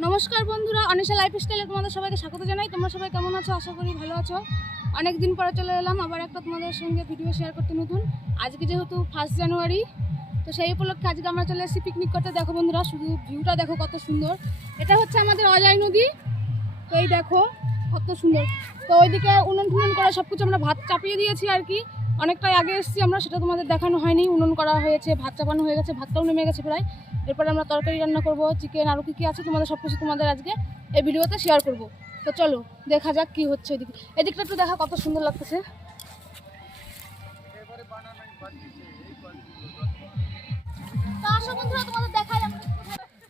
নমস্কার বন্ধুরা, অনিশা লাইফস্টাইলে তোমাদের সবাইকে স্বাগত জানাই। তোমরা সবাই কেমন আছো? আশা করি ভালো আছো। অনেক দিন পরে চলে এলাম আবার একটা তোমাদের সঙ্গে ভিডিও শেয়ার করতে নতুন। আজকে যেহেতু 1 জানুয়ারি, তো সেই উপলক্ষে আজকে আমরা চলে এসেছি পিকনিক করতে। দেখো বন্ধুরা, শুধু ভিউটা দেখো কত সুন্দর। এটা হচ্ছে আমাদের অজয় নদী। তো এই দেখো কত সুন্দর। তো ওইদিকে উনুন টুনুন করা সব কিছু আমরা ভাত চাপিয়ে দিয়েছি আর কি। অনেকটাই আগে এসেছি আমরা, সেটা তোমাদের দেখানো হয়নি। উনুন করা হয়েছে, ভাত চাপানো হয়ে গেছে, ভাতটাও নেমে গেছে প্রায়। এরপরে আমরা তরকারি রান্না করব, চিকেন আরও কী কী আছে তোমাদের সব কিছু তোমাদের আজকে এই ভিডিওতে শেয়ার করব। তো চলো দেখা যাক কি হচ্ছে এদিকে। এদিকটা একটু দেখা কত সুন্দর লাগতেছে। তো আসো বন্ধুরা, তোমাদের দেখাই আমরা।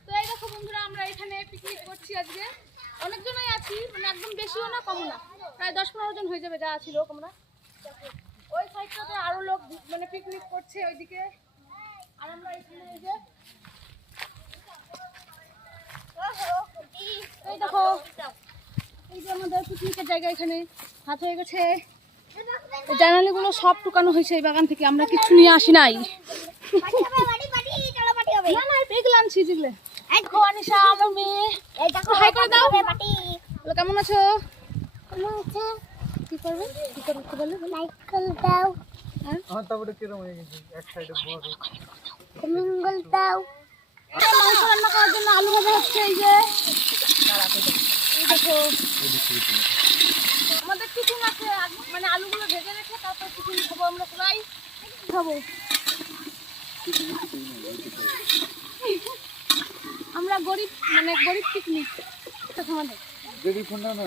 তো এই দেখো বন্ধুরা, আমরা এখানে পিকনিক করছি আজকে। অনেকজনই আছি, মানে একদম বেশিও না কমও না, প্রায় 10-15 জন হয়ে যাবে যা আছি লোক আমরা। ওই সাইডটাতে আরও লোক মানে পিকনিক করছে ওইদিকে, আর আমরা এখানে এই যে এই দেখো, এই যে আমাদের পিকনিকের জায়গা এখানে হাত হয়ে গেছে। জানালাগুলো সব টুকানো হয়েছে এই বাগান থেকে, আমরা কিছু নিয়ে আসি নাই। না না, এগুলো আনছি যেগুলো। অনিশা আমার মেয়ে, হাই করে দাও। কেমন আছো? কি করবে? কি করতে বলে? লাইক করে দাও। আমার তারপরে কিরকম হয়ে গেছে এক সাইডে বড় মঙ্গল দাও। মাংস রান্না করার জন্য আলু ভাজা হচ্ছে। এই যে দেখো আমাদের টিফিন আছে, মানে আলুগুলো ভেজে রেখে তারপর টিফিন খাবো আমরা সবাই। খাবো আমরা গরিব, মানে গরিব পিকনিক। আমাদের গরিব ফোন না না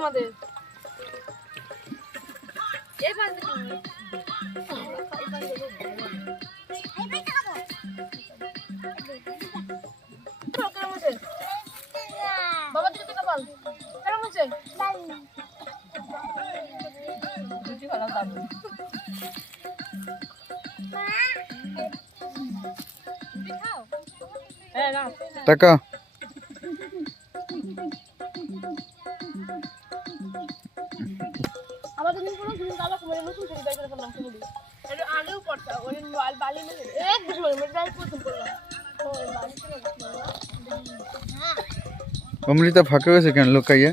আমাদের বাবা দিকে তো বল কেমন হচ্ছে? টাকা আমাদের দিন কোনো দিন কালা করে নতুন করে বাইরে করলাম তো বলি এটা আগেও করতে ওই বালি মেরে এক বছর মেরে যাই প্রথম করলাম। ও বালি করে অমৃতা ফাঁকা হয়েছে কেন লোকাইয়া?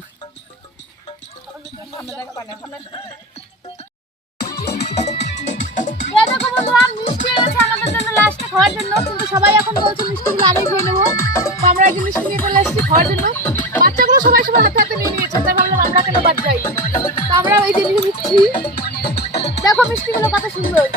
দেখো বন্ধুরা, মিষ্টি এনেছে আমাদের জন্য লাস্টে খাওয়ার জন্য, কিন্তু সবাই এখন বলছে মিষ্টিগুলো আগেই খেয়ে নেবো। তো আমরা এই মিষ্টি নিয়ে চলে এসেছি খাওয়ার জন্য। বাচ্চাগুলো সবাই সবাই হাতে হাতে নিয়ে নিয়েছে, তাই ভাবলাম আমরা কেন বাদ যাই। তো আমরা ওই জিনিস দিচ্ছি। দেখো মিষ্টিগুলো কত সুন্দর।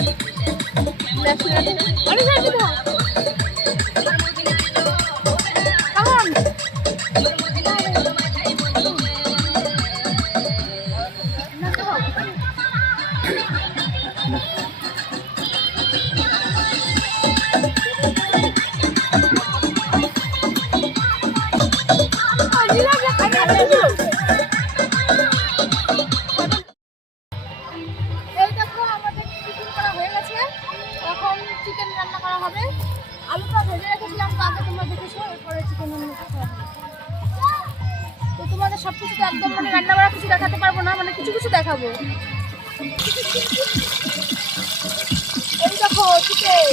চিকেন রান্না করা হবে। আলুটা ভেজে রেখেছিলাম, তো আগে তোমরা দেখেছো। এরপরে চিকেন রান্না করা হবে। তো তোমাদের সব কিছু একদম মানে রান্না করা কিছু দেখাতে পারবো না, মানে কিছু কিছু দেখাবো। এই দেখো চিকেন।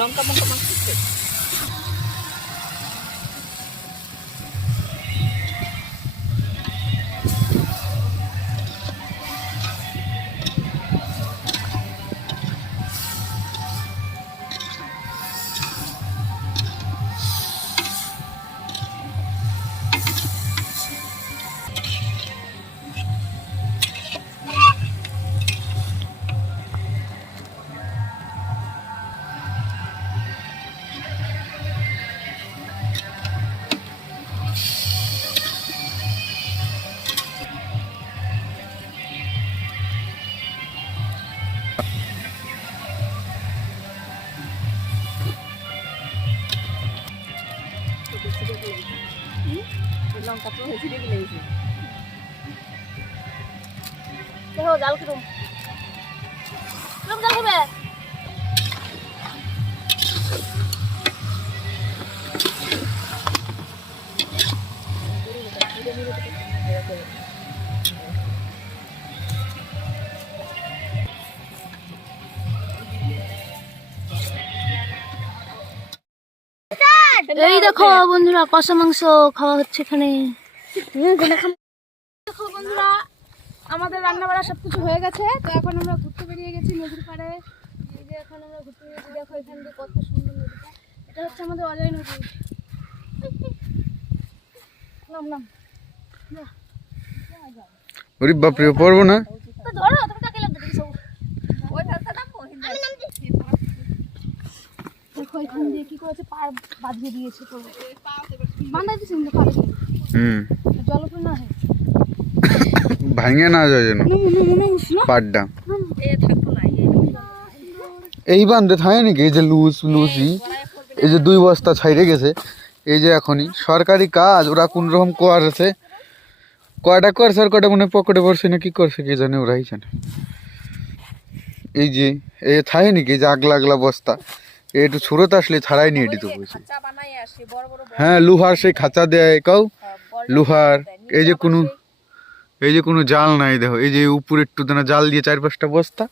লঙ্কা মঙ্কা মাখছে। লঙ্কা তো হয়েছে রেগে লেগেছে। দেখো জাল কিরম কিরম জাল হবে। এই দেখো বন্ধুরা কষা মাংস খাওয়া হচ্ছে এখানে। দেখো বন্ধুরা আমাদের রান্না বাড়া সবকিছু হয়ে গেছে। তো এখন আমরা ঘুরতে বেরিয়ে গেছি নদীর পাড়ে। এই যে এখন আমরা ঘুরতে বেরিয়েছি, দেখো এখান দিয়ে কত সুন্দর নদীটা। এটা হচ্ছে আমাদের অজয় নদী। নাম নাম ওরে বাপরে পড়বো না। তো ধরো তুমি কাকে লাগবে দেখো ওই ঠাসা নামবো আমি নাম দিচ্ছি। দেখো এখান দিয়ে কি করেছে পার বাঁধিয়ে দিয়েছে তো বাঁধা দিয়েছে কিন্তু পারে জল উপরে না হয় ভাঙে না যায় যেন পাড়টা এই বান্ধে থাকে নাকি। এই যে লুসি এই যে 2 বস্তা ছাইড়ে গেছে। এই যে এখনই সরকারি কাজ ওরা কোন রকম করেছে, কয়টা করছে আর কয়টা মনে পকেটে পড়ছে না কি করছে কি জানে, ওরাই জানে। এই যে এই থাকে নাকি এই যে আগলা আগলা বস্তা একটু ছুরত আসলে ছাড়াই নিয়ে দিতে বলছে। হ্যাঁ লোহার সেই খাঁচা দেয় কাউ লোহার। এই যে কোনো জাল নাই দেখো। এই যে উপরে একটু দানা জাল দিয়ে 4-5টা বস্তা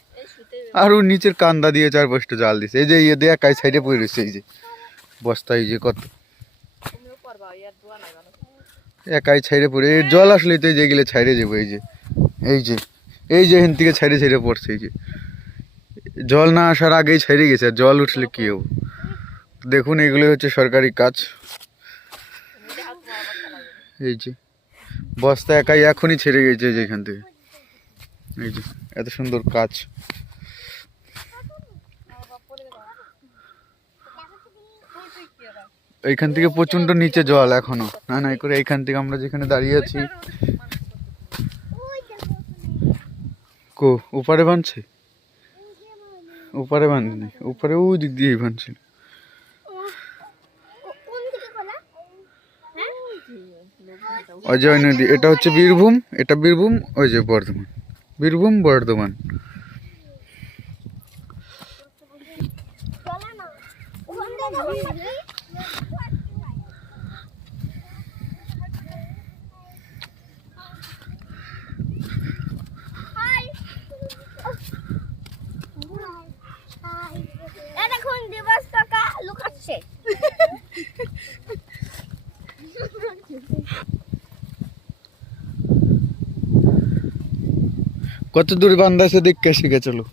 আর ওর নিচের কান্দা দিয়ে 4-5টা জাল দিছে। এই যে ইয়ে দিয়ে একাই সাইডে পড়ে রয়েছে। এই যে বস্তা এই যে কত একাই ছাইড়ে পড়ে জল আসলে তো যেগুলো ছাইড়ে যাবো। এই যে এখান থেকে ছাইড়ে পড়ছে। এই যে জল না আসার আগেই ছাইড়ে গেছে, আর জল উঠলে কি হবে। দেখুন এগুলো হচ্ছে সরকারি কাজ। এই যে বস্তা একাই এখনই ছেড়ে গেছে যে এখান থেকে। এই যে এত সুন্দর কাজ। এইখান থেকে প্রচন্ড নিচে জল এখনো না করে। এইখান থেকে আমরা যেখানে দাঁড়িয়ে আছি উপরে বাঁধছে, উপরে বাঁধেনি, উপরে ওই দিক দিয়েই বাঁধছিল। অজয় নদী, এটা হচ্ছে বীরভূম, এটা বীরভূম, ওই যে বর্ধমান, বীরভূম বর্ধমান। দেখুন দিবস কাকা লুকাচ্ছে। কত দূর বান্ধা আছে দেখে শিখে চলো,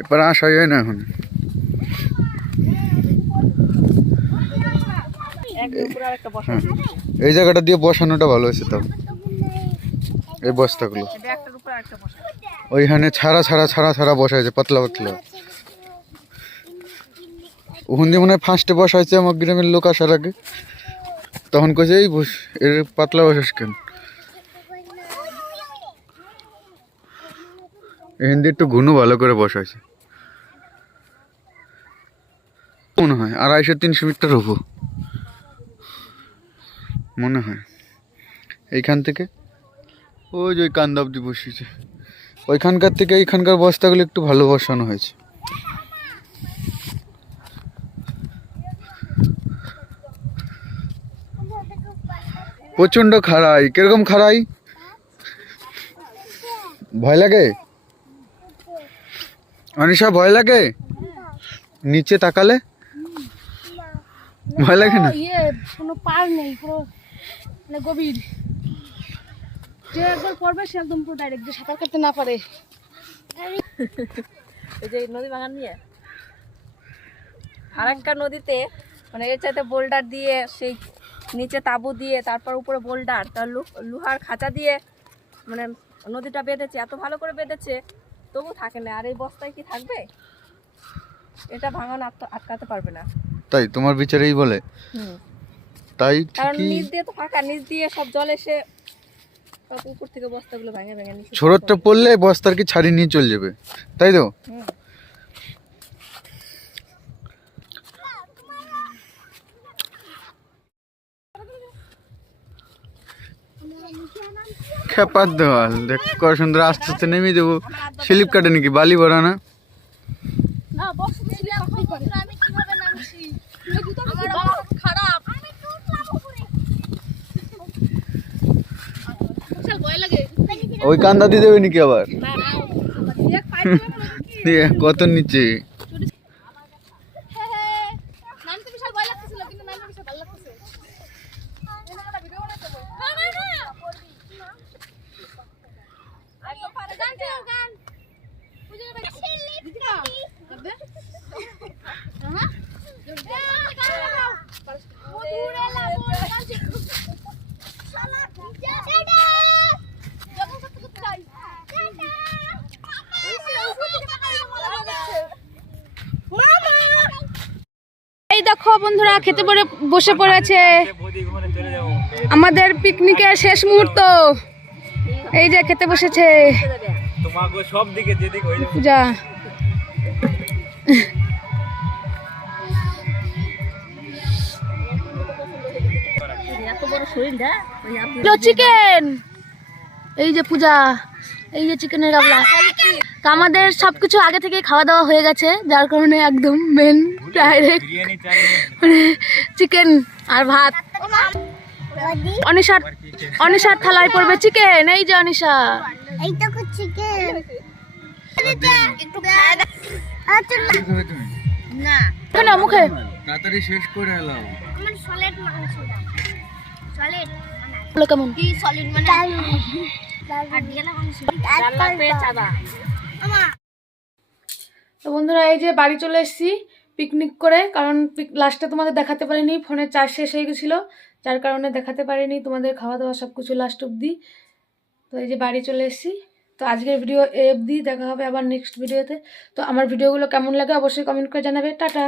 এবার আসাই হয় না এখন। হ্যাঁ, এই জায়গাটা দিয়ে বসানোটা ভালো হয়েছে তাও, এই বস্তাগুলো ওইখানে ছাড়া ছাড়া ছাড়া ছাড়া বসাইছে পাতলা পাতলা। ওখান দিয়ে মনে হয় ফার্স্টে বসাইছে আমার গ্রামের লোক আসার আগে, তখন কইছে এই বস এর পাতলা বসাস কেন, এখান দিয়ে একটু ঘুনু ভালো করে বসাইছে মনে হয় 250-300 মিটার হবো মনে হয়। এইখান থেকে ওই যে ওই কান্দা অব্দি বসিয়েছে, ওইখানকার থেকে এইখানকার বস্তাগুলো একটু ভালো বসানো হয়েছে। প্রচন্ড খাড়াই, কিরকম খাড়াই, ভয় লাগে অনিশা, ভয় লাগে নিচে তাকালে, ভয় লাগে না? ইয়ে কোনো পার নেই, পুরো মানে গভীর, যে একবার পড়বে সে একদম পুরো ডাইরেক্ট, যে সাঁতার কাটতে না পারে। এই যে নদী বাগান নিয়ে আরেকটা নদীতে মানে এর চাইতে বোল্ডার দিয়ে সেই নিচে তাঁবু দিয়ে তারপর উপরে বোল্ডার, তার লোহার খাঁচা দিয়ে মানে নদীটা বেঁধেছে, এত ভালো করে বেঁধেছে তবু থাকে না। আর এই বস্তায় কি থাকবে? এটা ভাঙানো আটকাতে পারবে না। তাই তোমার বিচারেই বলে? তাই কারণ ঠিকই, নিচ দিয়ে তো ফাঁকা, নিচ দিয়ে সব জল এসে সব উপর থেকে বস্তাগুলো ভেঙে ভেঙে নিচে ছোটটা পড়লে বস্তার কি ছাড়ি নিয়ে চলে যাবে, তাই তো? খেপার দেওয়াল দেখ কত সুন্দর, আস্তে আস্তে নেমে দেবো। স্লিপ কাটে নাকি, বালি ভরা না? না বক্স দিলে আমি কিভাবে নামছি, আমার অবস্থা খারাপ, বিশাল ভয় লাগে। ওই কান্দা দিয়ে দেবে নাকি আবার? না না এক পাইপ দিয়ে কত নিচে, নামতে বিশাল ভয় লাগতেছিল, কিন্তু নামতে বিশাল ভালো লাগতেছে। একটা ভিডিও বানাতে হবে, গান চাও, গান বুঝে গেছে দিদি না হবে হ্যাঁ মধুরে লাবো গান শিখো শালা টাটা যখন সব কিছু চাই টাটা এই দেখো বন্ধুরা, খেতে বসে পড়েছে আমাদের পিকনিকের শেষ মুহূর্ত। এই যে খেতে বসেছে পূজা, এত বড় শরীরটা চিকেন, এই যে পূজা, এই যে চিকেনের গাবলা। তো আমাদের সবকিছু আগে থেকে খাওয়া দাওয়া হয়ে গেছে, যার কারণে একদম মেন ডাইরেক্ট মানে চিকেন আর ভাত। অনিশার থালায় পড়বে চিকেন, এই যে অনিশা, এই তো চিকেন একটু খায় না কেন মুখে তাড়াতাড়ি শেষ করে এলাম। আমার সলিড মাংস দাও, সলিড বলো কেমন কি সলিড মানে আর গেলা মাংস ডাল পেয়ে চাবা আমা। তো বন্ধুরা এই যে বাড়ি চলে এসেছি পিকনিক করে, কারণ লাস্টে তোমাদের দেখাতে পারিনি, ফোনের চার্জ শেষ হয়ে গেছিলো, যার কারণে দেখাতে পারিনি তোমাদের খাওয়া দাওয়া সব কিছু লাস্ট অবধি। তো এই যে বাড়ি চলে এসেছি। তো আজকের ভিডিও অবধি, দেখা হবে আবার নেক্সট ভিডিওতে। তো আমার ভিডিওগুলো কেমন লাগে অবশ্যই কমেন্ট করে জানাবে। টাটা।